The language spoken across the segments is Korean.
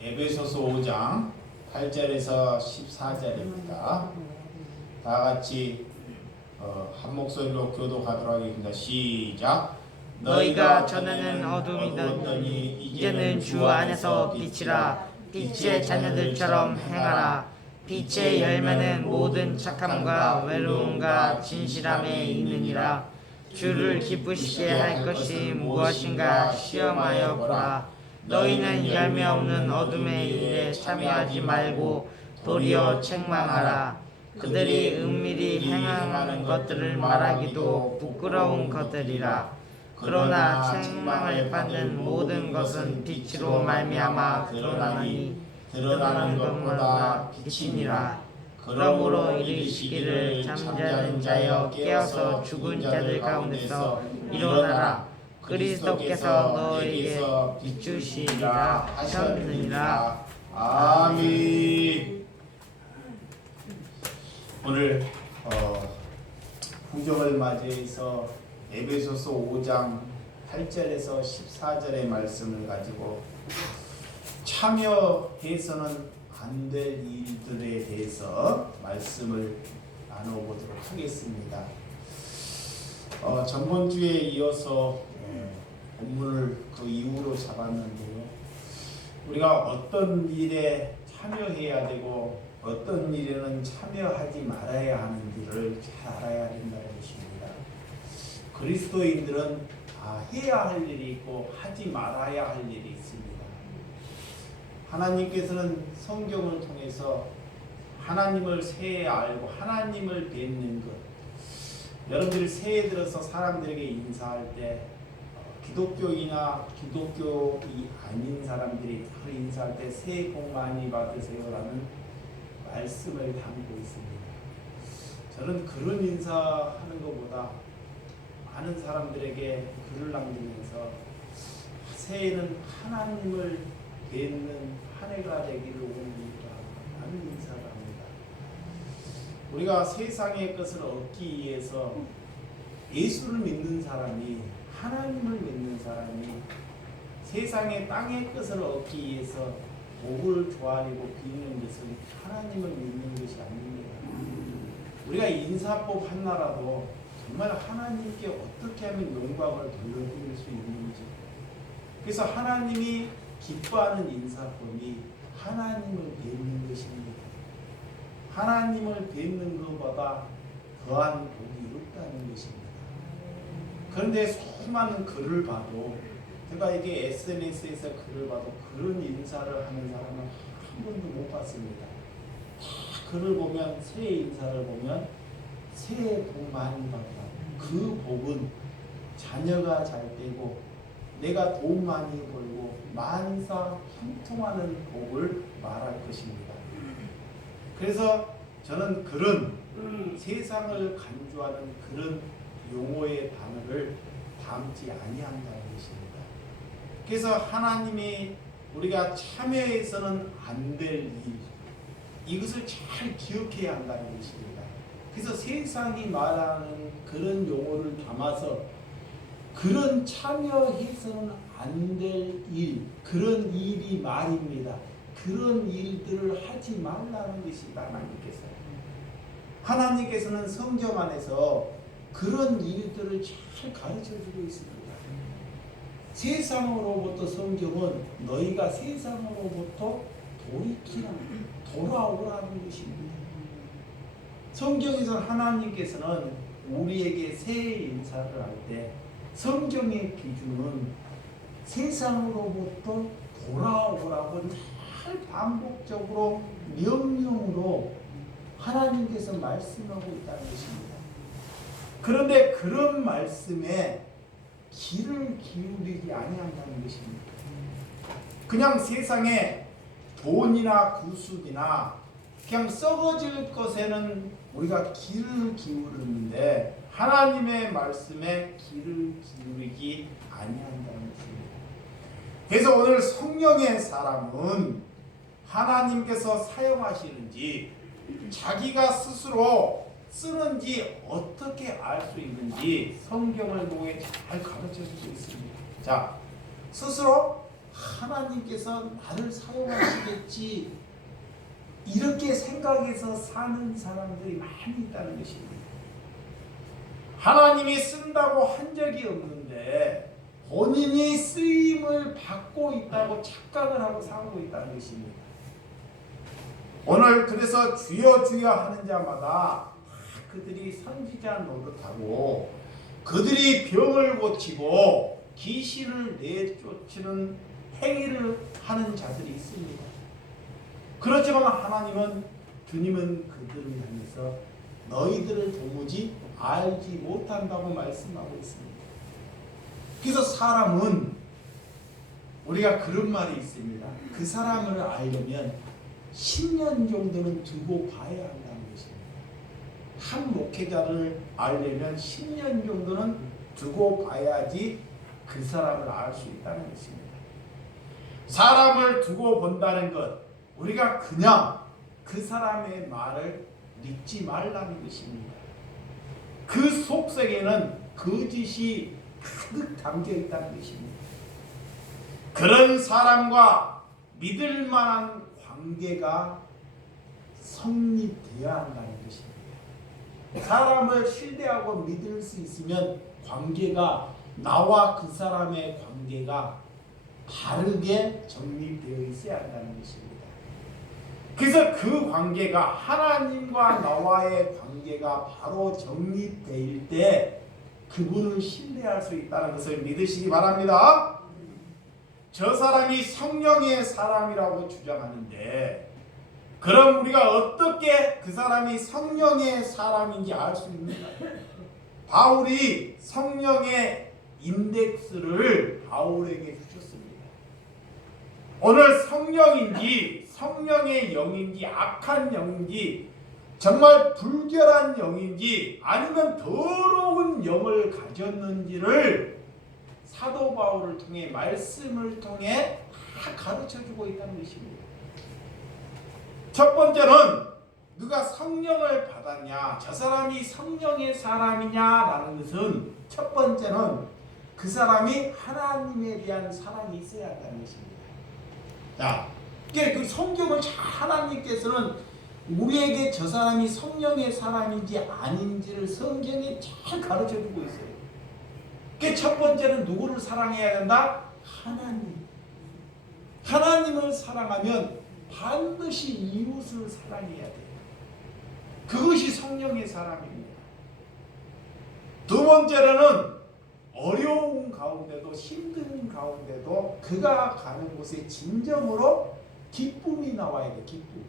에베소서 5장 8절에서 14절입니다. 다 같이 한 목소리로 교독하도록 하겠습니다. 시작. 너희가 전에는 어둠이더니 이제는 주 안에서 빛이라. 빛의 자녀들처럼 행하라. 빛의 열매는 모든 착함과 외로움과 진실함에 있느니라. 주를 기쁘시게 할 것이 무엇인가 시험하여 보라. 너희는 열매 없는 어둠의 일에 참여하지 말고 도리어 책망하라. 그들이 은밀히 행하는 것들을 말하기도 부끄러운 것들이라. 그러나 책망을 받는 모든 것은 빛으로 말미암아 드러나니 드러나는 것마다 빛이니라. 그러므로 이르시기를 잠자는 자여 깨어서 죽은 자들 가운데서 일어나라. 그리스도께서 너에게 비추시리라 하셨느니라. 아멘. 오늘 구정을 맞이해서 에베소서 5장 8절에서 14절의 말씀을 가지고 참여해서는 안 될 일들에 대해서 말씀을 나눠보도록 하겠습니다. 전번주에 이어서 본문을 그 이후로 잡았는데요. 우리가 어떤 일에 참여해야 되고 어떤 일에는 참여하지 말아야 하는지를 잘 알아야 된다는 것입니다. 그리스도인들은 해야 할 일이 있고 하지 말아야 할 일이 있습니다. 하나님께서는 성경을 통해서 하나님을 새해 알고 하나님을 뵙는 것, 여러분들이 새해 들어서 사람들에게 인사할 때 기독교인이나 기독교이 아닌 사람들이 인사할 때 새해 복 많이 받으세요라는 말씀을 담고 있습니다. 저는 그런 인사하는 것보다 많은 사람들에게 글을 남기면서 새해는 하나님을 뵙는 한 해가 되기를 원합니다 라는 인사를 합니다. 우리가 세상의 것을 얻기 위해서 예수를 믿는 사람이, 하나님을 믿는 사람이 세상의 땅의 것을 얻기 위해서 복을 조아리고 비는 것은 하나님을 믿는 것이 아닙니다. 우리가 인사법 하나라도 정말 하나님께 어떻게 하면 영광을 돌려드릴 수 있는지, 그래서 하나님이 기뻐하는 인사법이 하나님을 뵙는 것입니다. 하나님을 뵙는 것보다 더한 복이 없다는 것입니다. 그런데 수많은 글을 봐도, 제가 이게 SNS에서 글을 봐도 그런 인사를 하는 사람은 한 번도 못 봤습니다. 글을 보면, 새해 인사를 보면 새해 복 많이 받다. 그 복은 자녀가 잘 되고 내가 돈 많이 벌고 만사 형통하는 복을 말할 것입니다. 그래서 저는 그런 세상을 간주하는 그런 용어의 단어를 담지 아니한다는 것입니다. 그래서 하나님이 우리가 참여해서는 안 될 일, 이것을 잘 기억해야 한다는 것입니다. 그래서 세상이 말하는 그런 용어를 담아서 그런 참여해서는 안 될 일, 그런 일이 말입니다. 그런 일들을 하지 말라는 것이다. 하나님께서는 성경 안에서 그런 일들을 잘 가르쳐주고 있습니다. 세상으로부터 성경은 너희가 세상으로부터 돌아오라는 것입니다. 성경에서 하나님께서는 우리에게 새해 인사를 할 때 성경의 기준은 세상으로부터 돌아오라고 잘 반복적으로 명령으로 하나님께서 말씀하고 있다는 것입니다. 그런데 그런 말씀에 귀를 기울이지 아니한다는 것입니다. 그냥 세상에 돈이나 구속이나 그냥 썩어질 것에는 우리가 귀를 기울이는데 하나님의 말씀에 귀를 기울이지 아니한다는 것입니다. 그래서 오늘 성령의 사람은 하나님께서 사용하시는지 자기가 스스로 쓰는지 어떻게 알 수 있는지 성경을 통해 잘 가르쳐 주고 있습니다. 자, 스스로 하나님께서 나를 사용하시겠지 이렇게 생각해서 사는 사람들이 많이 있다는 것입니다. 하나님이 쓴다고 한 적이 없는데 본인이 쓰임을 받고 있다고 착각을 하고 살고 있다는 것입니다. 오늘 그래서 주여 주여 하는 자마다 그들이 선지자 노릇하고 그들이 병을 고치고 귀신을 내쫓는 행위를 하는 자들이 있습니다. 그렇지만 하나님은 주님은 그들을 향해서 너희들을 도무지 알지 못한다고 말씀하고 있습니다. 그래서 사람은 우리가 그런 말이 있습니다. 그 사람을 알려면 10년 정도는 두고 봐야 한다는 것입니다. 한 목회자를 알려면 10년 정도는 두고 봐야지 그 사람을 알 수 있다는 것입니다. 사람을 두고 본다는 것, 우리가 그냥 그 사람의 말을 믿지 말라는 것입니다. 그 속색에는 거짓이 가득 담겨 있다는 것입니다. 그런 사람과 믿을 만한 관계가 성립되어야 한다는 것입니다. 사람을 신뢰하고 믿을 수 있으면 관계가 나와 그 사람의 관계가 바르게 정립되어 있어야 한다는 것입니다. 그래서 그 관계가 하나님과 나와의 관계가 바로 정립될 때 그분을 신뢰할 수 있다는 것을 믿으시기 바랍니다. 저 사람이 성령의 사람이라고 주장하는데 그럼 우리가 어떻게 그 사람이 성령의 사람인지 알 수 있는가요? 바울이 성령의 인덱스를 바울에게 주셨습니다. 오늘 성령인지 성령의 영인지 악한 영인지 정말 불결한 영인지 아니면 더러운 영을 가졌는지를 사도 바울을 통해 말씀을 통해 다 가르쳐주고 있다는 것입니다. 첫 번째는 누가 성령을 받았냐, 저 사람이 성령의 사람이냐라는 것은 첫 번째는 그 사람이 하나님에 대한 사랑이 있어야 한다는 것입니다. 자, 그 성경을 하나님께서는 우리에게 저 사람이 성령의 사람인지 아닌지를 성경에 잘 가르쳐주고 있어요. 첫 번째는 누구를 사랑해야 된다? 하나님. 하나님을 사랑하면 반드시 이웃을 사랑해야 돼요. 그것이 성령의 사랑입니다. 두 번째로는 어려운 가운데도 힘든 가운데도 그가 가는 곳에 진정으로 기쁨이 나와야 돼. 기쁨.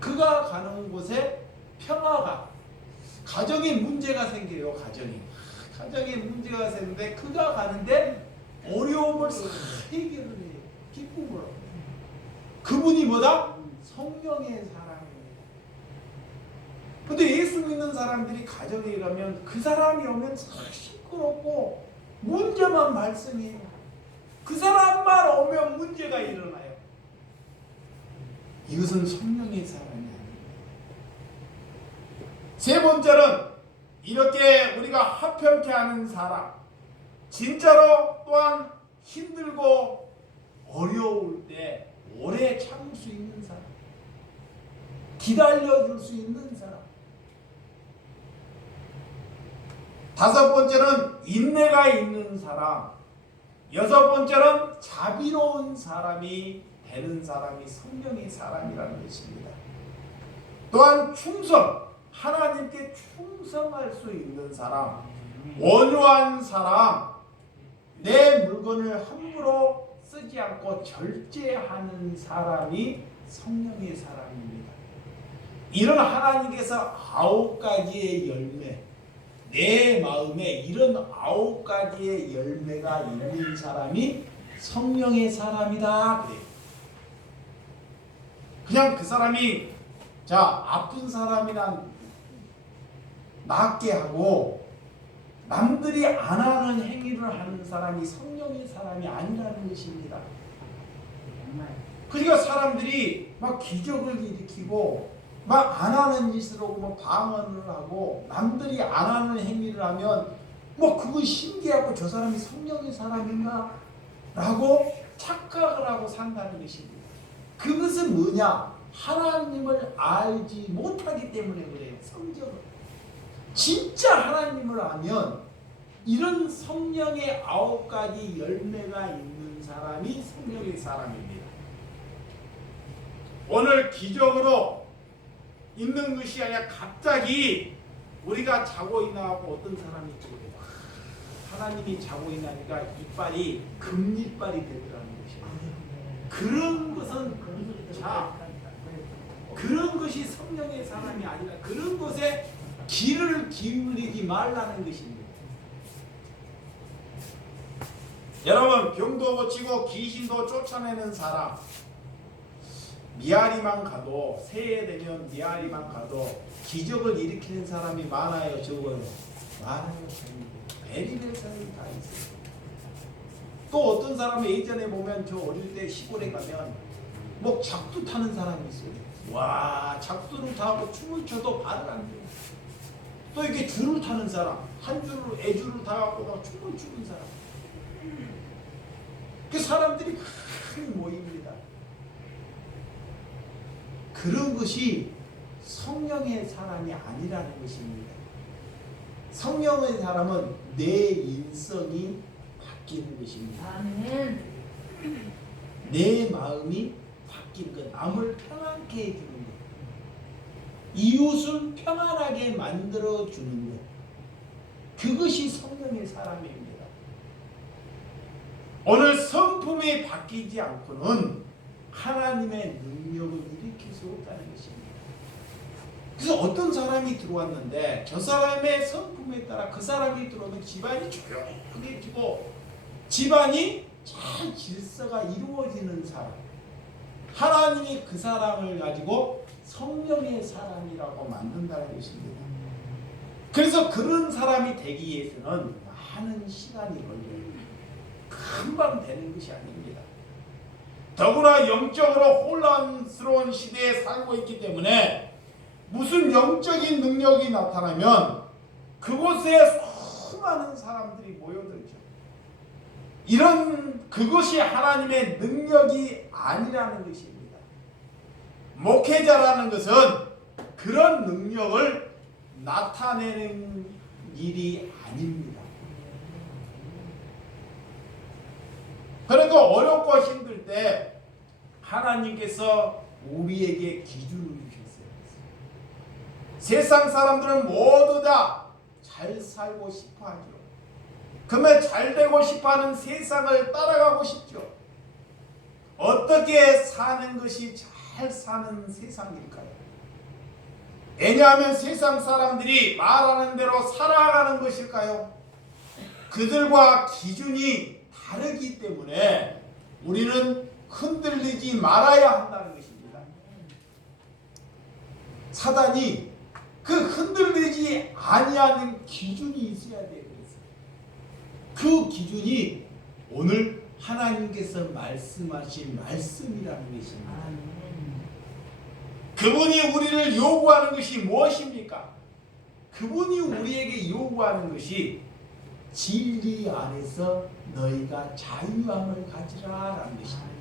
그가 가는 곳에 평화가, 가정에 문제가 생겨요. 가정에 문제가 생기는데 그가 가는데 어려움을 해결을 해요. 기쁨으로. 그분이 뭐다? 성령의 사랑입니다. 근데 예수 믿는 사람들이 가정에 가면 그 사람이 오면 시끄럽고 문제만 발생해요. 그 사람만 오면 문제가 일어나요. 이것은 성령의 사랑이 아닙니다. 세 번째는 이렇게 우리가 화평케 하는 사람, 진짜로 또한 힘들고 어려울 때 오래 참을 수 있는 사람, 기다려줄 수 있는 사람. 다섯 번째는 인내가 있는 사람. 여섯 번째는 자비로운 사람이 되는 사람이 성령의 사람이라는 것입니다. 또한 충성, 하나님께 충성할 수 있는 사람, 온유한 사람, 내 물건을 함부로 쓰지 않고 절제하는 사람이 성령의 사람입니다. 이런 하나님께서 9가지의 열매, 내 마음에 이런 9가지의 열매가 있는 사람이 성령의 사람이다. 그래요. 그냥 그 사람이 아픈 사람이란 낫게 하고 남들이 안 하는 행위를 하는 사람이 성령의 사람이 아니라는 것입니다. 그러니까 사람들이 막 기적을 일으키고 막 안 하는 짓으로 뭐 방언을 하고 남들이 안 하는 행위를 하면 뭐 그거 신기하고 저 사람이 성령의 사람인가 라고 착각을 하고 산다는 것입니다. 그것은 뭐냐? 하나님을 알지 못하기 때문에 그래요. 성경을. 진짜 하나님을 알면 이런 성령의 9가지 열매가 있는 사람이 성령의 사람입니다. 오늘 기적으로 있는 것이 아니라 갑자기 우리가 자고 있나하고 어떤 사람이 있고 하나님이 자고 있나니까 이빨이 금이빨이 되더라는 것이에요. 그런 것은 그런 것이 성령의 사람이 아니라 그런 것에 귀를 기울이지 말라는 것입니다. 여러분, 병도 고치고 귀신도 쫓아내는 사람, 미아리만 가도, 새해 되면 미아리만 가도 기적을 일으키는 사람이 많아요, 적어요? 많아요. 베리베리 사람이 다 있어요. 또 어떤 사람은 예전에 보면 저 어릴 때 시골에 가면 뭐 작두 타는 사람이 있어요. 와, 작두를 타고 춤을 춰도 발을 안 돼요. 또 이렇게 줄을 타는 사람, 한 줄을 애줄을 타고 막 춤을 추는 사람. 그 사람들이 많이 모입니다. 그런 것이 성령의 사람이 아니라는 것입니다. 성령의 사람은 내 인성이 바뀌는 것입니다. 아멘. 내 마음이 바뀌는 것, 남을 평안케 해주는 것, 이웃을 평안하게 만들어주는 것, 그것이 성령의 사람입니다. 오늘 성품이 바뀌지 않고는 하나님의 능력을 일으킬 수 없다는 것입니다. 그래서 어떤 사람이 들어왔는데 저 사람의 성품에 따라 그 사람이 들어오면 집안이 조용해지고 집안이 잘 질서가 이루어지는 사람, 하나님이 그 사람을 가지고 성령의 사람이라고 만든다는 것입니다. 그래서 그런 사람이 되기 위해서는 많은 시간이 걸려요. 금방 되는 것이 아닙니다. 더구나 영적으로 혼란스러운 시대에 살고 있기 때문에 무슨 영적인 능력이 나타나면 그곳에 수많은 사람들이 모여들죠. 그것이 하나님의 능력이 아니라는 것입니다. 목회자라는 것은 그런 능력을 나타내는 일이 아닙니다. 그래도 어렵고 힘들 때 하나님께서 우리에게 기준을 주셨어요. 세상 사람들은 모두 다 잘 살고 싶어 하죠. 그러면 잘 되고 싶어 하는 세상을 따라가고 싶죠. 어떻게 사는 것이 잘 사는 세상일까요? 왜냐하면 세상 사람들이 말하는 대로 살아가는 것일까요? 그들과 기준이 다르기 때문에 우리는 흔들리지 말아야 한다는 것입니다. 사단이 그 흔들리지 아니하는 기준이 있어야 돼요. 그 기준이 오늘 하나님께서 말씀하신 말씀이라는 것입니다. 그분이 우리를 요구하는 것이 무엇입니까? 그분이 우리에게 요구하는 것이 진리 안에서 너희가 자유함을 가지라라는 것입니다.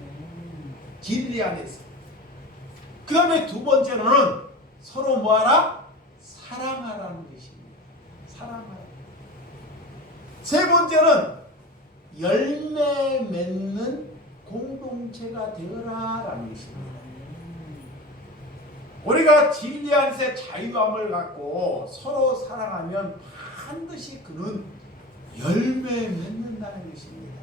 진리 안에서. 그 다음에 두 번째로는 서로 뭐하라? 사랑하라는 것입니다. 사랑하라. 세 번째는 열매 맺는 공동체가 되어라라는 것입니다. 우리가 진리 안에서 자유함을 갖고 서로 사랑하면 반드시 그는 열매 맺는다는 것입니다.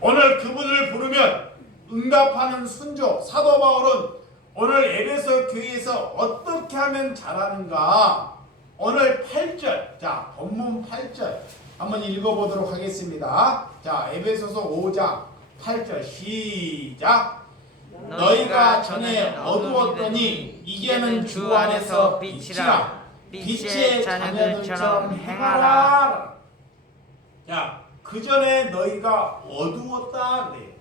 오늘 그분을 부르면 응답하는 순종. 사도 바울은 오늘 에베소 교회에서 어떻게 하면 잘하는가? 오늘 8절, 자 본문 8절 한번 읽어보도록 하겠습니다. 자 에베소서 5장 8절 시작. 너희가 전에 어두웠더니 이제는 주 안에서 빛이라. 빛의 자녀들처럼 행하라. 자, 그 전에 너희가 어두웠다 그래요.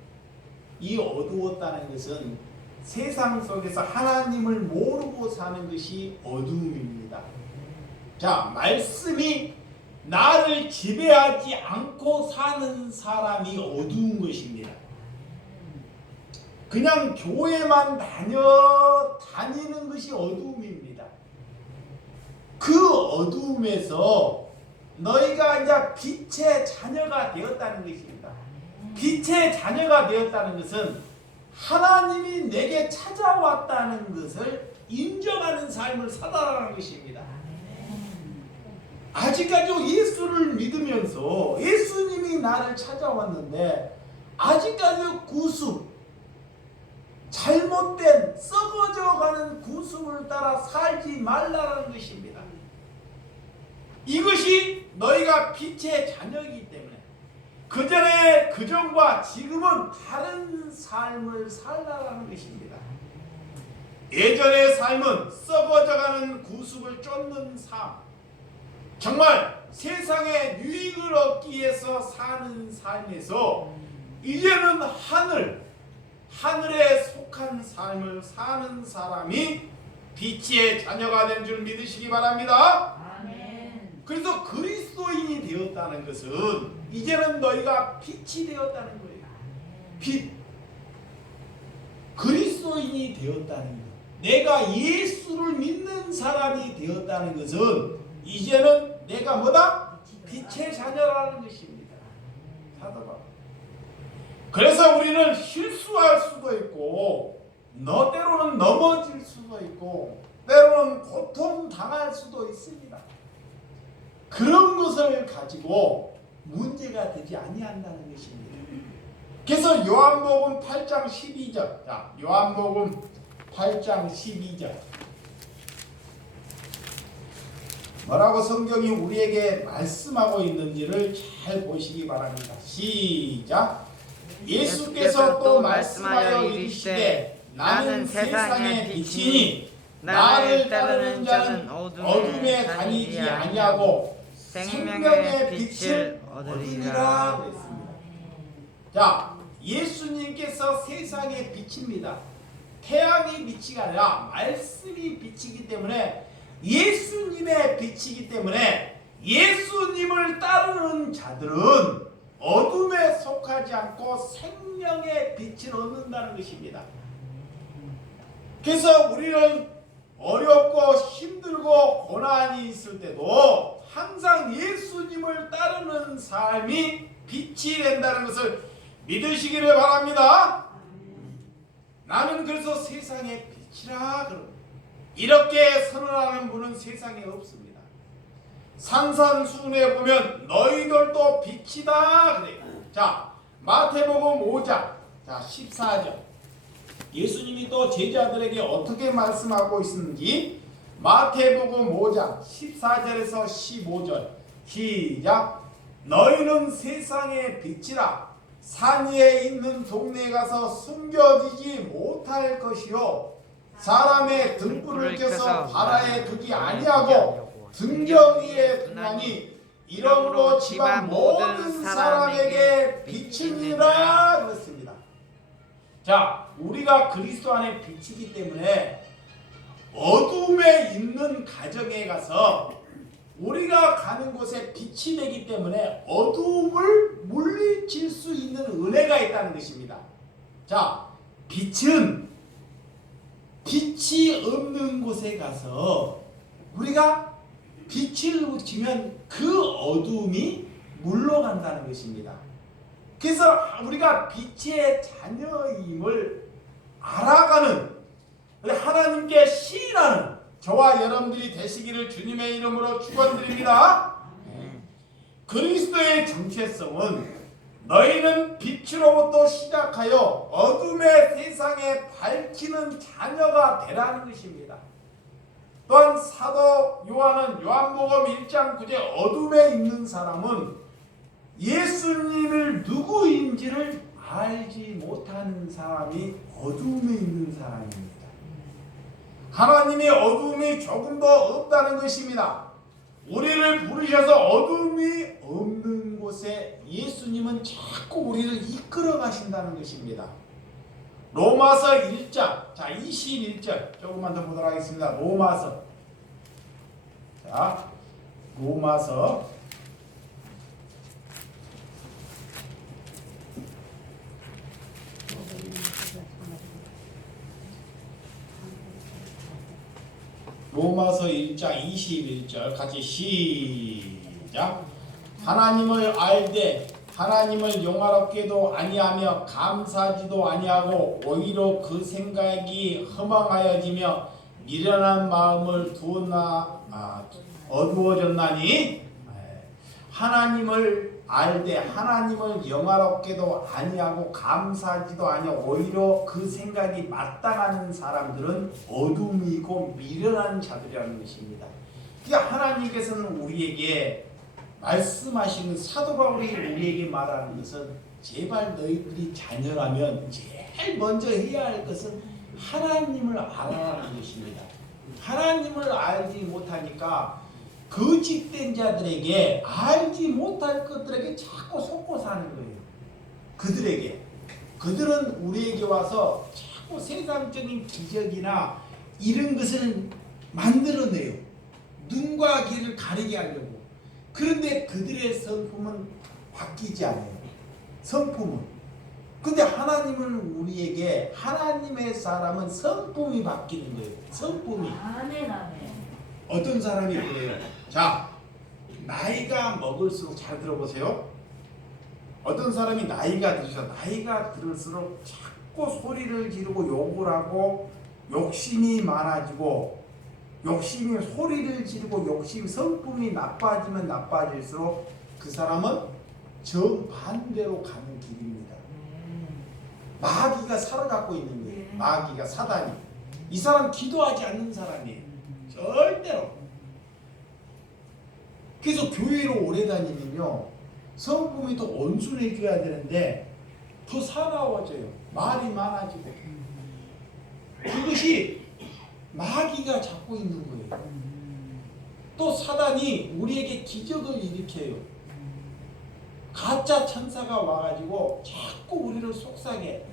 이 어두웠다는 것은 세상 속에서 하나님을 모르고 사는 것이 어두움입니다. 자, 말씀이 나를 지배하지 않고 사는 사람이 어두운 것입니다. 그냥 교회만 다니는 것이 어두움입니다. 그 어두움에서 너희가 이제 빛의 자녀가 되었다는 것입니다. 빛의 자녀가 되었다는 것은 하나님이 내게 찾아왔다는 것을 인정하는 삶을 살아가는 것입니다. 아직까지 예수를 믿으면서 예수님이 나를 찾아왔는데 아직까지 구습, 잘못된 썩어져가는 구습을 따라 살지 말라는 것입니다. 이것이 너희가 빛의 자녀이기 때문에 그전에 그전과 지금은 다른 삶을 살라는 것입니다. 예전의 삶은 썩어져가는 구습을 쫓는 삶, 정말 세상에 유익을 얻기 위해서 사는 삶에서 이제는 하늘에 속한 삶을 사는 사람이 빛의 자녀가 된 줄 믿으시기 바랍니다. 아멘. 그래서 그리스도인이 되었다는 것은 이제는 너희가 빛이 되었다는 거예요. 빛. 그리스도인이 되었다는 것. 내가 예수를 믿는 사람이 되었다는 것은 이제는 내가 뭐다? 빛의 자녀라는 것입니다. 사도바. 그래서 우리는 실수할 수도 있고 때로는 넘어질 수도 있고 때로는 고통당할 수도 있습니다. 그런 것을 가지고 문제가 되지 아니한다는 것입니다. 그래서 요한복음 8장 12절, 자, 요한복음 8장 12절 뭐라고 성경이 우리에게 말씀하고 있는지를 잘 보시기 바랍니다. 시작. 예수께서 또 말씀하여 이르시되 나는 세상의 빛이니 나를 따르는 자는 어둠에 다니지 아니하고 생명의 빛을 얻으리라 그랬습니다. 자, 예수님께서 세상의 빛입니다. 태양이 빛이 아니라 말씀이 빛이기 때문에 예수님의 빛이기 때문에 예수님을 따르는 자들은 어둠에 속하지 않고 생명의 빛을 얻는다는 것입니다. 그래서 우리는 어렵고 힘들고 고난이 있을 때도 항상 예수님을 따르는 삶이 빛이 된다는 것을 믿으시기를 바랍니다. 나는 그래서 세상의 빛이라 그럽니다. 이렇게 선언하는 분은 세상에 없습니다. 산산수훈에 보면 너희들도 빛이다 그래요. 자, 마태복음 5장 자 14절 예수님이 또 제자들에게 어떻게 말씀하고 있는지 마태복음 5장 14절에서 15절 시작. 너희는 세상의 빛이라 산 위에 있는 동네에 가서 숨겨지지 못할 것이요 사람의 등불을 켜서 바다에 두지 아니하고 등경 위에 두나니 이러므로 집안 모든 사람에게 비치니라 그랬습니다. 자, 우리가 그리스도 안에 빛이기 때문에 어둠에 있는 가정에 가서 우리가 가는 곳에 빛이 되기 때문에 어두움을 물리칠 수 있는 은혜가 있다는 것입니다. 자, 빛은 빛이 없는 곳에 가서 우리가 빛을 붙이면 그 어두움이 물러간다는 것입니다. 그래서 우리가 빛의 자녀임을 알아가는 하나님께 시인하는 저와 여러분들이 되시기를 주님의 이름으로 축원드립니다. 그리스도의 정체성은 너희는 빛으로부터 시작하여 어둠의 세상에 밝히는 자녀가 되라는 것입니다. 또한 사도 요한은 요한복음 1장 9절 어둠에 있는 사람은 예수님을 누구인지를 알지 못하는 사람이 어둠에 있는 사람입니다. 하나님의 어둠이 조금도 없다는 것입니다. 우리를 부르셔서 어둠이 없는 곳에 예수님은 자꾸 우리를 이끌어 가신다는 것입니다. 로마서 1장 자 21절 조금만 더 보도록 하겠습니다. 로마서 로마서 1장 21절 같이 시작. 하나님을 알되 하나님을 영화롭게도 아니하며 감사하지도 아니하고 오히려 그 생각이 허망하여지며 미련한 마음을 어두워졌나니 하나님을 알되 하나님을 영화롭게도 아니하고 감사하지도 아니하고 오히려 그 생각이 마땅한 사람들은 어둠이고 미련한 자들이라는 것입니다. 그러니까 하나님께서는 우리에게 말씀하시는 사도 바울이 우리에게 말하는 것은 제발 너희들이 자녀라면 제일 먼저 해야 할 것은 하나님을 알아라는 것입니다. 하나님을 알지 못하니까 거짓된 자들에게 알지 못할 것들에게 자꾸 속고 사는 거예요. 그들은 우리에게 와서 자꾸 세상적인 기적이나 이런 것을 만들어내요. 눈과 귀를 가리게 하려고. 그런데 그들의 성품은 바뀌지 않아요. 성품은. 근데 하나님은 우리에게 하나님의 사람은 성품이 바뀌는 거예요. 성품이. 아멘 아멘. 어떤 사람이 그래요. 자, 나이가 먹을수록 잘 들어보세요. 어떤 사람이 나이가 들을수록 자꾸 소리를 지르고 욕을 하고 욕심이 많아지고 욕심이 소리를 지르고 욕심 성품이 나빠지면 나빠질수록 그 사람은 정반대로 가는 길입니다. 마귀가 사로잡고 있는 거예요. 마귀가 사단이. 이 사람 기도하지 않는 사람이에요. 절대로. 그래서 교회로 오래 다니면요 성품이 더 온순해져야 되는데 더 사나워져요. 말이 많아지고. 그것이 마귀가 잡고 있는 거예요. 또 사단이 우리에게 기적을 일으켜요. 가짜 천사가 와가지고 자꾸 우리를 속삭여.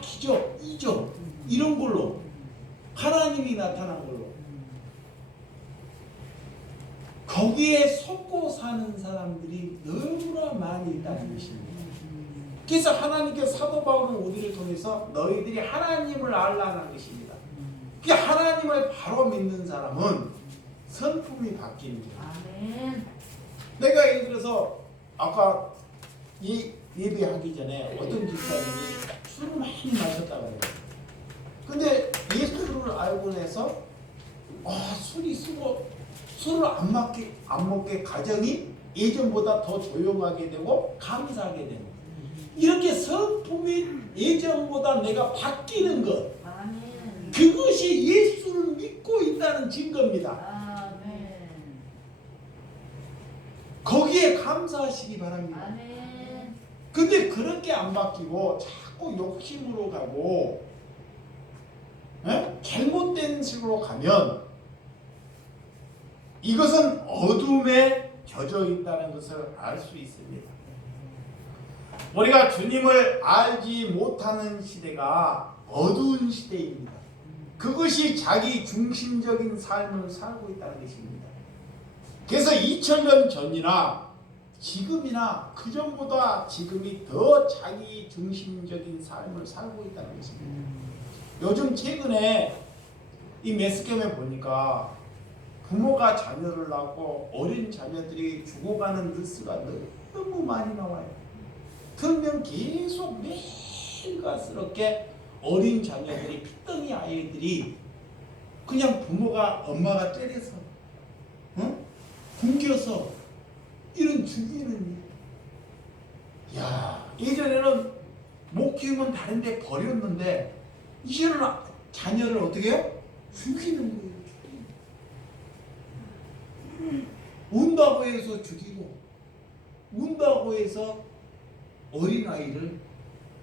기적, 이적 이런 걸로 하나님이 나타난 걸로 거기에 속고 사는 사람들이 너무나 많이 있다는 것입니다. 그래서 하나님께서 사도 바울은 우리를 통해서 너희들이 하나님을 알라는 것입니다. 그 하나님을 바로 믿는 사람은 성품이 바뀌는 거예요. 아멘. 내가 예를 들어서 아까 예배하기 전에 어떤 집사님이 술을 많이 마셨다고 해요. 근데 예수를 알고 나서 술이 쓰고 술을 안 먹게 가정이 예전보다 더 조용하게 되고 감사하게 되는 거예요. 이렇게 성품이 예전보다 내가 바뀌는 것, 아멘. 그것이 예수를 믿고 있다는 증거입니다. 아멘. 거기에 감사하시기 바랍니다. 아멘. 근데 그렇게 안 바뀌고 자꾸 욕심으로 가고 잘못된 식으로 가면 이것은 어둠에 젖어 있다는 것을 알 수 있습니다. 우리가 주님을 알지 못하는 시대가 어두운 시대입니다. 그것이 자기 중심적인 삶을 살고 있다는 것입니다. 그래서 2000년 전이나 지금이나 그 전보다 지금이 더 자기 중심적인 삶을 살고 있다는 것입니다. 요즘 최근에 이 매스컴에 보니까 부모가 자녀를 낳고 어린 자녀들이 죽어가는 뉴스가 너무 많이 나와요. 그러면 계속 매일같스럽게 어린 자녀들이 피덩이 아이들이 그냥 엄마가 때려서 굶겨서 이런 죽이는 일. 야, 예전에는 못 키우면 다른 데 버렸는데 이제는 자녀를 어떻게 해요? 죽이는 거예요. 운다고 해서 죽이고 운다고 해서 어린아이를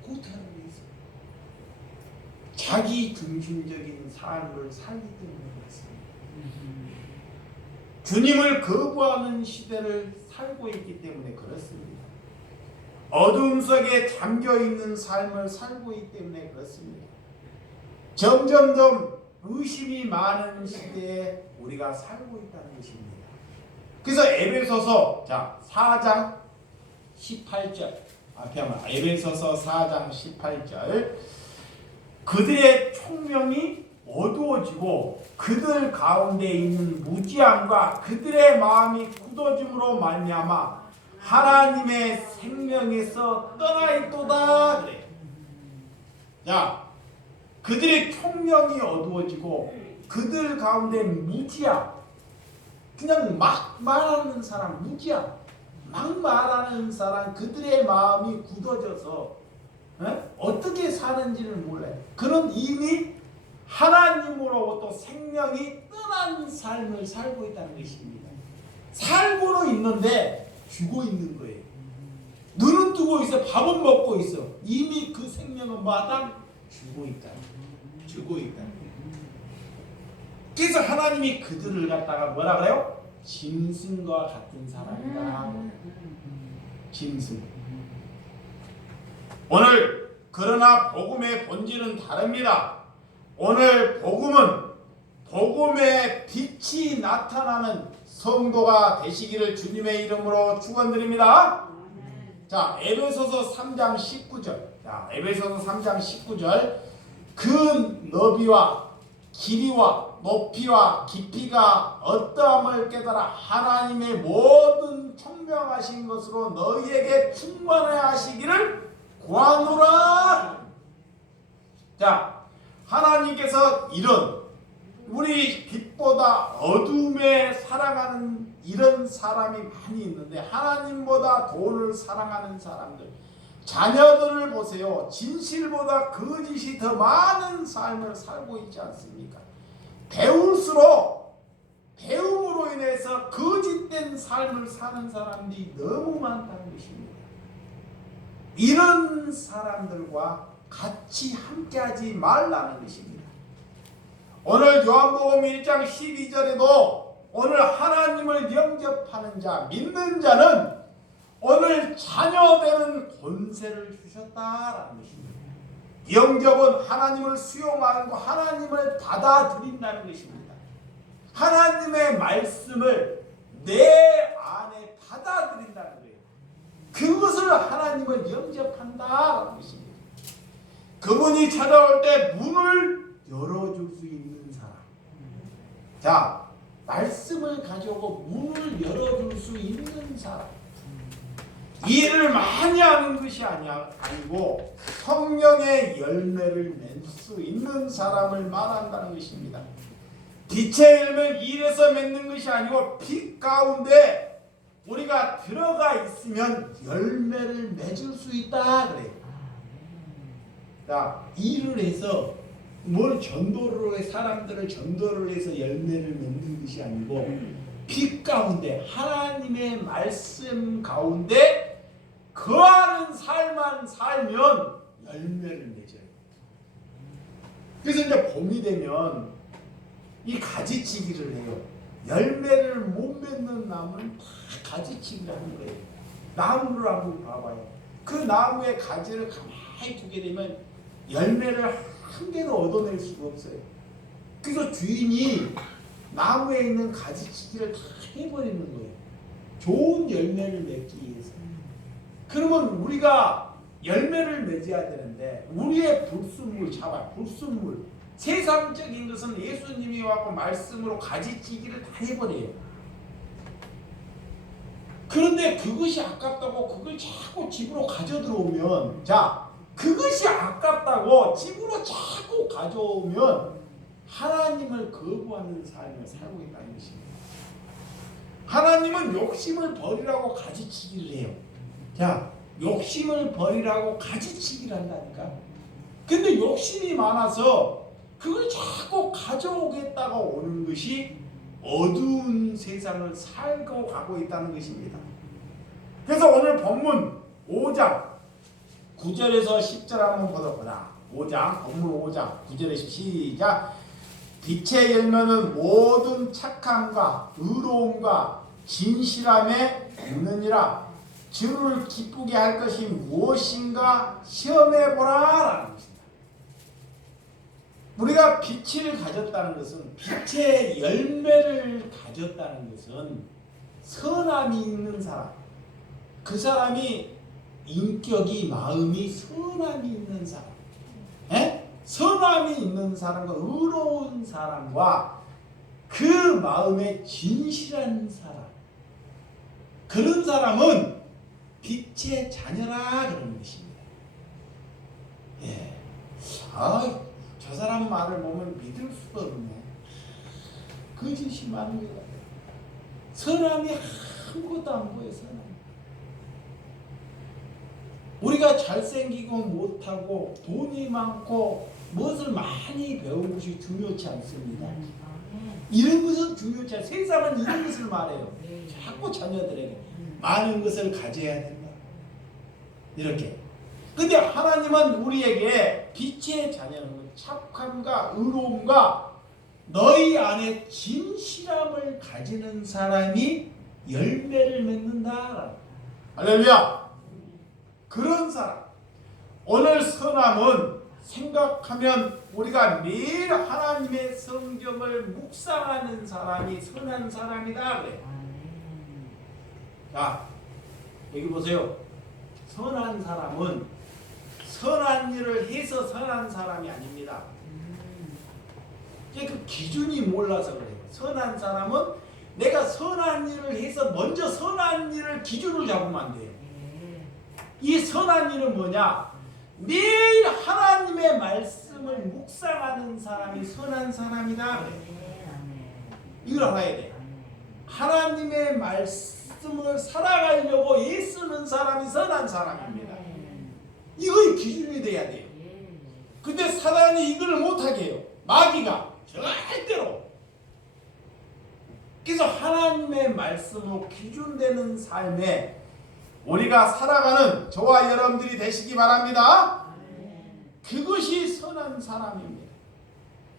고타는 게 있어요. 자기 중심적인 삶을 살기 때문에 그렇습니다. 주님을 거부하는 시대를 살고 있기 때문에 그렇습니다. 어둠 속에 잠겨있는 삶을 살고 있기 때문에 그렇습니다. 점점점 의심이 많은 시대에 우리가 살고 있다는 것입니다. 그래서 에베소서 4장 18절 앞에 하면 에베소서 4장 18절 그들의 총명이 어두워지고 그들 가운데 있는 무지함과 그들의 마음이 굳어짐으로 말미암아 하나님의 생명에서 떠나 있도다 그래. 자, 그들의 총명이 어두워지고 그들 가운데 무지함, 그냥 막 말하는 사람, 무지함, 막 말하는 사람, 그들의 마음이 굳어져서 어떻게 사는지를 몰라요. 그런 이미 하나님으로부터 생명이 떠난 삶을 살고 있다는 것입니다. 살고는 있는데 죽어 있는 거예요. 눈은 뜨고 있어, 밥은 먹고 있어. 이미 그 생명은 마당 죽어 있다. 죽어 있다. 그래서 하나님이 그들을 갖다가 뭐라 그래요? 짐승과 같은 사람이다. 짐승. 오늘 그러나 복음의 본질은 다릅니다. 오늘 복음의 빛이 나타나는 성도가 되시기를 주님의 이름으로 축원드립니다. 자, 에베소서 3장 19절. 자, 에베소서 3장 19절. 그 너비와 길이와 높이와 깊이가 어떠함을 깨달아 하나님의 모든 총명하신 것으로 너희에게 충만해 하시기를 구하노라. 자, 하나님께서 이런 우리 빛보다 어둠에 살아가는 이런 사람이 많이 있는데, 하나님보다 돈을 사랑하는 사람들, 자녀들을 보세요. 진실보다 거짓이 더 많은 삶을 살고 있지 않습니까? 배울수록 배움으로 인해서 거짓된 삶을 사는 사람들이 너무 많다는 것입니다. 이런 사람들과 같이 함께하지 말라는 것입니다. 오늘 요한복음 1장 12절에도 오늘 하나님을 영접하는 자, 믿는 자는 오늘 자녀되는 권세를 주셨다라는 것입니다. 영접은 하나님을 수용하고 하나님을 받아들인다는 것입니다. 하나님의 말씀을 내 안에 받아들인다는 거예요. 그것을 하나님을 영접한다라는 것입니다. 그분이 찾아올 때 문을 열어줄 수 있는 사람. 자, 말씀을 가져오고 문을 열어줄 수 있는 사람. 일을 많이 하는 것이 아니고 성령의 열매를 낼 수 있는 사람을 말한다는 것입니다. 빛의 열매는 일에서 맺는 것이 아니고 빛 가운데 우리가 들어가 있으면 열매를 맺을 수 있다 그래요. 자, 일을 해서 뭘 전도를 해, 사람들을 전도를 해서 열매를 맺는 것이 아니고 빛 가운데 하나님의 말씀 가운데 거하는 삶만 살면 열매를 맺어요. 그래서 이제 봄이 되면 이 가지치기를 해요. 열매를 못 맺는 나무는 다 가지치기를 하는 거예요. 나무를 한번 봐봐요. 그 나무의 가지를 가만히 두게 되면 열매를 한 개도 얻어낼 수가 없어요. 그래서 주인이 나무에 있는 가지치기를 다 해버리는 거예요. 좋은 열매를 맺기 위해서. 그러면 우리가 열매를 맺어야 되는데 우리의 불순물 잡아, 불순물, 세상적인 것은 예수님이 와서 말씀으로 가지치기를 다 해버려요. 그런데 그것이 아깝다고 그걸 자꾸 집으로 가져 들어오면, 자, 그것이 아깝다고 집으로 자꾸 가져오면 하나님을 거부하는 삶을 살고 있다는 것입니다. 하나님은 욕심을 버리라고 가지치기를 해요. 자, 욕심을 버리라고 가지치기를 한다니까. 근데 욕심이 많아서 그걸 자꾸 가져오겠다가 오는 것이 어두운 세상을 살고 가고 있다는 것입니다. 그래서 오늘 본문 5장 9절에서 10절 한번 보자. 5장, 본문 5장 9절에서 시작. 빛의 열매는 모든 착함과 의로움과 진실함에 있느니라. 주를 기쁘게 할 것이 무엇인가 시험해보라 라는 것입니다. 우리가 빛을 가졌다는 것은, 빛의 열매를 가졌다는 것은 선함이 있는 사람, 그 사람이 인격이, 마음이 선함이 있는 사람, 선함이 있는 사람과 의로운 사람과 그 마음에 진실한 사람, 그런 사람은 빛의 자녀라 그러는 것입니다. 예. 저 사람 말을 보면 믿을 수가 없네. 거짓이 많은 것 같아요. 선함이 아무것도 안 보여. 선함. 우리가 잘생기고 못하고 돈이 많고 무엇을 많이 배운 것이 중요치 않습니다. 이런 것은 중요치 않아요. 세상은 이런 것을 말해요. 자꾸 자녀들에게 많은 것을 가져야 된다. 이렇게. 근데 하나님은 우리에게 빛의 자녀는 착함과 의로움과 너희 안에 진실함을 가지는 사람이 열매를 맺는다. 할렐루야. 그런 사람. 오늘 선함은 생각하면 우리가 매일 하나님의 성경을 묵상하는 사람이 선한 사람이다 그래. 자, 여기 보세요. 선한 사람은 선한 일을 해서 선한 사람이 아닙니다. 그 기준이 몰라서 그래요. 선한 사람은 내가 선한 일을 해서 먼저 선한 일을 기준으로 잡으면 안 돼요. 이 선한 일은 뭐냐? 매일 하나님의 말씀을 묵상하는 사람이 선한 사람이다. 이걸 알아야 돼. 하나님의 말씀을 살아가려고 애쓰는 사람이 선한 사람입니다. 이거의 기준이 돼야 돼요. 근데 사단이 이걸 못하게 해요. 마귀가 절대로. 그래서 하나님의 말씀으로 기준되는 삶에 우리가 살아가는 저와 여러분들이 되시기 바랍니다. 그것이 선한 사람입니다.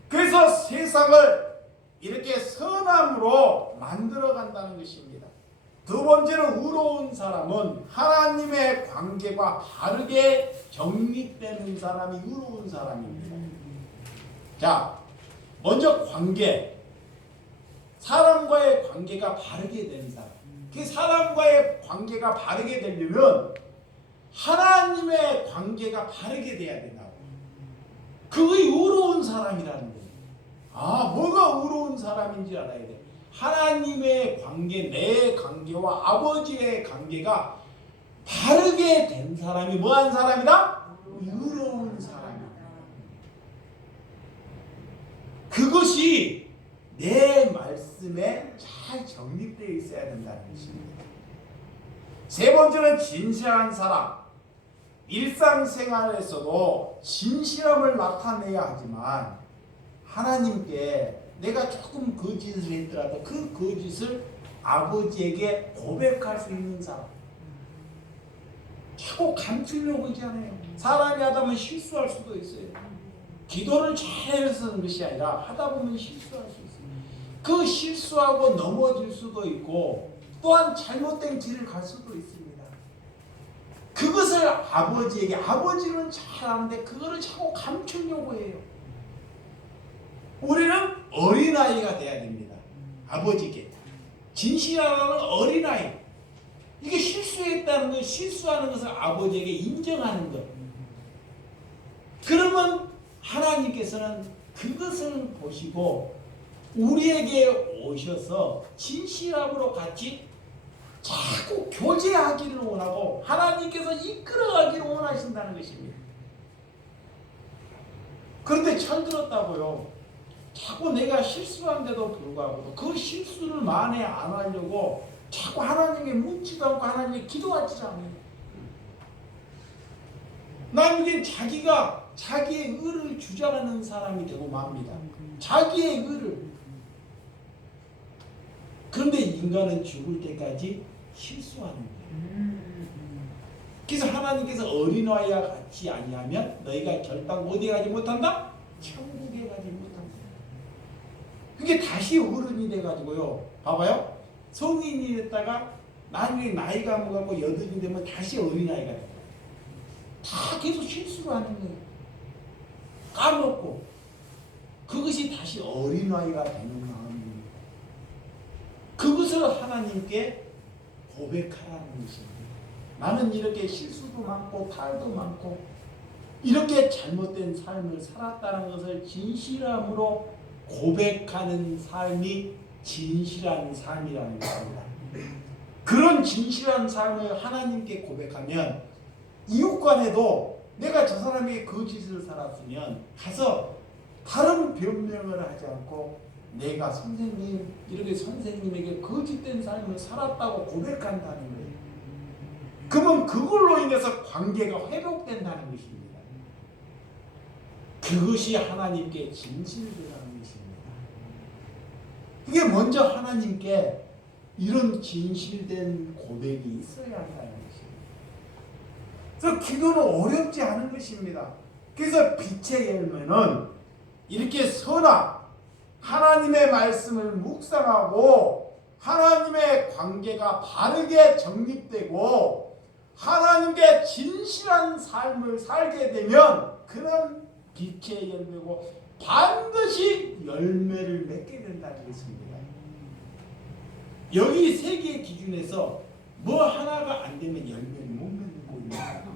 그래서 세상을 이렇게 선함으로 만들어 간다는 것입니다. 두 번째로 의로운 사람은 하나님의 관계가 바르게 정립되는 사람이 의로운 사람입니다. 자, 먼저 관계. 사람과의 관계가 바르게 되는 사람. 그 사람과의 관계가 바르게 되려면 하나님의 관계가 바르게 돼야 된다고. 그게 의로운 사람이라는 거예요. 뭐가 의로운 사람인지 알아야 돼. 하나님의 관계, 내 관계와 아버지의 관계가 바르게 된 사람이 뭐한 사람이다? 의로운 사람이다. 그것이 내 말씀에 잘 정립되어 있어야 된다는 것입니다. 세 번째는 진실한 사람. 일상생활에서도 진실함을 나타내야 하지만 하나님께 내가 조금 거짓을 했더라도 그 거짓을 아버지에게 고백할 수 있는 사람. 자꾸 감추려고 하지 않아요. 사람이 하다 보면 실수할 수도 있어요. 기도를 잘 쓰는 것이 아니라 하다 보면 실수할 수 있어요. 그 실수하고 넘어질 수도 있고 또한 잘못된 길을 갈 수도 있습니다. 그것을 아버지에게, 아버지는 잘 아는데 그거를 자꾸 감추려고 해요. 우리는 어린아이가 돼야 됩니다. 아버지께. 진실하는 어린아이. 이게 실수했다는 것, 실수하는 것을 아버지에게 인정하는 것. 그러면 하나님께서는 그것을 보시고 우리에게 오셔서 진실함으로 같이 자꾸 교제하기를 원하고 하나님께서 이끌어가기를 원하신다는 것입니다. 그런데 철들었다고요. 자꾸 내가 실수한데도 불구하고 그 실수를 만회 안 하려고 자꾸 하나님께 묻지도 않고 하나님께 기도하지 않아요. 나중엔 자기가 자기의 의를 주장하는 사람이 되고 맙니다. 자기의 의를. 그런데 인간은 죽을 때까지 실수하는 거예요. 그래서 하나님께서 어린아이와 같이 아니하면 너희가 결단 어디에 가지 못한다? 천국에 가지 못한다. 그게 다시 어른이 돼가지고요. 봐봐요. 성인이 됐다가 나중에 나이가 먹고 여든이 되면 다시 어린아이가 돼요. 다 계속 실수를 하는 거예요. 까먹고. 그것이 다시 어린아이가 되는 마음입니다. 그것을 하나님께 고백하라는 것입니다. 나는 이렇게 실수도 많고 탈도 많고 이렇게 잘못된 삶을 살았다는 것을 진실함으로 고백하는 삶이 진실한 삶이라는 것입니다. 그런 진실한 삶을 하나님께 고백하면 이웃 간에도 내가 저 사람에게 거짓을 살았으면 가서 다른 변명을 하지 않고 내가 선생님 이렇게 선생님에게 거짓된 삶을 살았다고 고백한다는 거예요. 그러면 그걸로 인해서 관계가 회복된다는 것입니다. 그것이 하나님께 진실이라는 것입니다. 그게 먼저 하나님께 이런 진실된 고백이 있어야 한다는 것입니다. 그래서 기도는 어렵지 않은 것입니다. 그래서 빛의 열매는 이렇게 선한 하나님의 말씀을 묵상하고 하나님의 관계가 바르게 정립되고 하나님께 진실한 삶을 살게 되면 그는 빛의 열매고 반드시 열매를 맺게 된다는 것입니다. 여기 세 개의 기준에서 뭐 하나가 안 되면 열매를 못 맺는 거예요.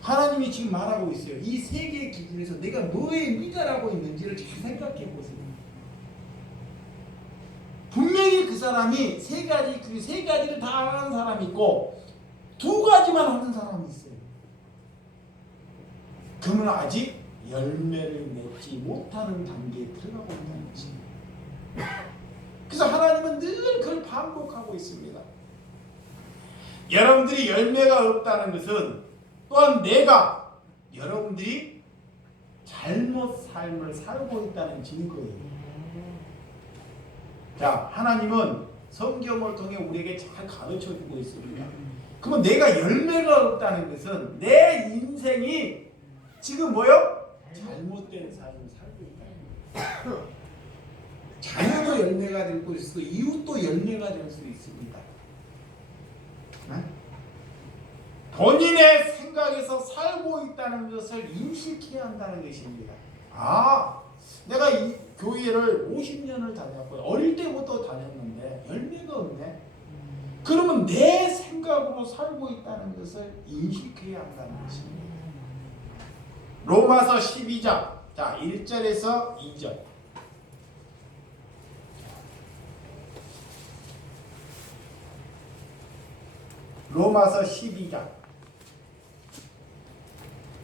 하나님이 지금 말하고 있어요. 이 세 개의 기준에서 내가 뭐에 미달하고 있는지를 잘 생각해 보세요. 분명히 그 사람이 세 가지를 다 하는 사람이 있고 두 가지만 하는 사람이 있어요. 그러면 아직 열매를 맺지 못하는 단계에 들어가고 있다는 것입니다. 그래서 하나님은 늘 그걸 반복하고 있습니다. 여러분들이 열매가 없다는 것은 또한 내가 여러분들이 잘못 삶을 살고 있다는 증거예요. 자, 하나님은 성경을 통해 우리에게 잘 가르쳐주고 있습니다. 그러면 내가 열매가 없다는 것은 내 인생이 지금 뭐요? 잘못된 삶을 살고 있다. 자녀도 열매가 될 수 있고 이웃도 열매가 될 수 있습니다. 본인의 생각에서 살고 있다는 것을 인식해야 한다는 것입니다. 아, 내가 이 교회를 50년을 다녔고요. 어릴 때부터 다녔는데 열매가 없네. 그러면 내 생각으로 살고 있다는 것을 인식해야 한다는 것입니다. 로마서 12장 자 1절에서 2절 로마서 12장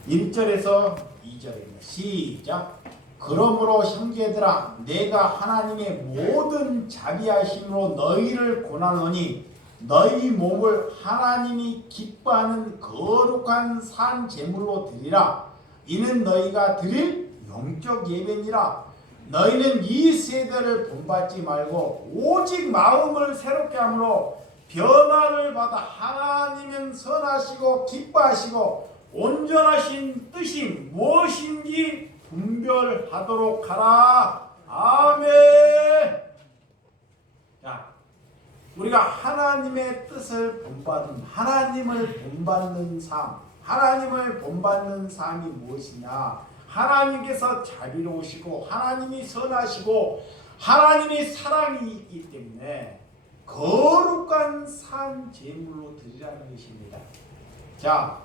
1절에서 2절입니다. 시작. 그러므로 형제들아 내가 하나님의 모든 자비하심으로 너희를 고난하노니 너희 몸을 하나님이 기뻐하는 거룩한 산 제물로 드리라. 이는 너희가 드릴 영적 예배니라. 너희는 이 세대를 본받지 말고 오직 마음을 새롭게 함으로 변화를 받아 하나님은 선하시고 기뻐하시고 온전하신 뜻이 무엇인지 분별하도록 하라. 아멘. 자, 우리가 하나님의 뜻을 본받은 하나님을 본받는 삶, 하나님을 본받는 삶이 무엇이냐? 하나님께서 자비로우시고 하나님이 선하시고 하나님이 사랑이 있기 때문에 거룩한 산 제물로 드리라는 것입니다. 자,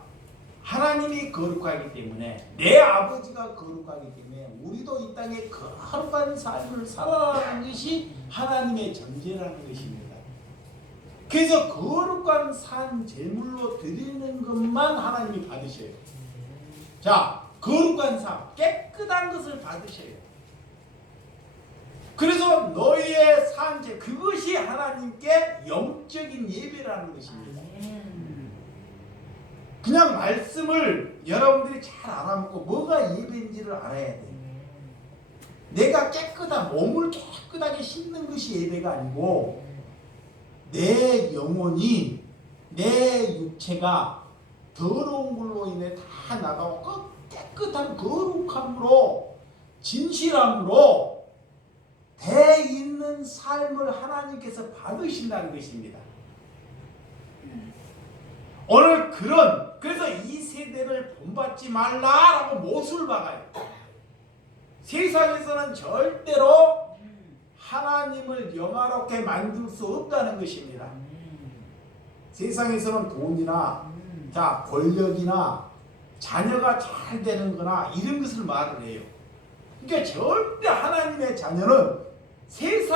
하나님이 거룩하기 때문에 내 아버지가 거룩하기 때문에 우리도 이 땅에 거룩한 삶을 살아가는 것이 하나님의 전제라는 것입니다. 그래서 거룩한 산 제물로 드리는 것만 하나님이 받으셔요. 자, 거룩한 삶, 깨끗한 것을 받으셔요. 그래서 너희의 산제 그것이 하나님께 영적인 예배라는 것입니다. 그냥 말씀을 여러분들이 잘 알아먹고 뭐가 예배인지를 알아야 돼. 내가 깨끗한 몸을 깨끗하게 씻는 것이 예배가 아니고 내 영혼이 내 육체가 더러운 걸로 인해 다 나가고 깨끗한 거룩함으로 진실함으로 돼 있는 삶을 하나님께서 받으신다는 것입니다. 오늘 그래서 이 세대를 본받지 말라라고 못을 박아요. 세상에서는 절대로 하나님을 영화롭게 만들 수 없다는 것입니다. 세상에서는 돈이나 자 권력이나 자녀가 잘 되는 거나 이런 것을 말을 해요. 그러니까 절대 하나님의 자녀는 세상